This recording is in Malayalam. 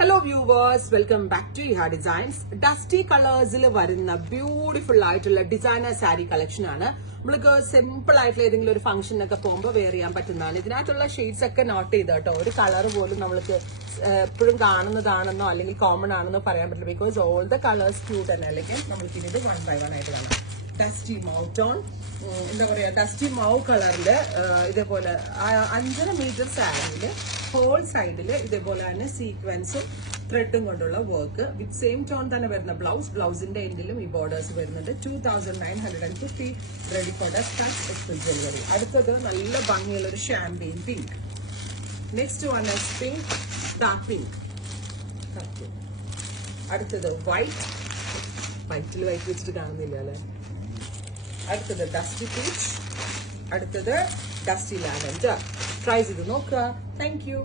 Hello viewers, welcome back to Iha Designs. Dusty colors varunna beautiful aayittulla designer saree collection aanu. Namukku simple aayittulla edengil oru function okke പോകുമ്പോൾ wear ചെയ്യാൻ പറ്റുന്നതാണ്. ഇതിനകത്തുള്ള ഷെയ്ഡ്സ് ഒക്കെ നോട്ട് ചെയ്തട്ടോ. ഒരു കളർ പോലും നമുക്ക് എപ്പോഴും കാണുന്നതാണെന്നോ അല്ലെങ്കിൽ കോമൺ ആണെന്നോ പറയാൻ പറ്റില്ല. Because all the colours cute തന്നെ അല്ലെങ്കിൽ നമുക്ക് ഇത് 1 by 1 ആയിട്ട് കാണാം. ഡസ്റ്റി മൗ ടോൺ എന്താ പറയാ ഡസ്റ്റി മൗ കളറില് ഇതേപോലെ 5.5 മീറ്റർ സാരിയില് ഹോൾ സൈഡില് ഇതേപോലെ തന്നെ സീക്വൻസും ത്രെഡും കൊണ്ടുള്ള വർക്ക് വിത്ത് സെയിം ടോൺ തന്നെ വരുന്ന ബ്ലൗസിന്റെ എൻഡിലും ഈ ബോർഡേഴ്സ് വരുന്നുണ്ട്. 2950 ready for the touch express delivery. അടുത്തത് നല്ല ഭംഗിയുള്ള ഒരു champagne pink. Next one is pink, dark pink. അടുത്തത് വൈറ്റിൽ വൈറ്റ് വെച്ചിട്ട് കാണുന്നില്ല അല്ലെ. അടുത്തത് ഡസ്റ്റി പീച്ച്, അടുത്തത് ഡസ്റ്റി ലാവൻഡർ. ട്രൈ ചെയ്ത് നോക്കുക. Thank you.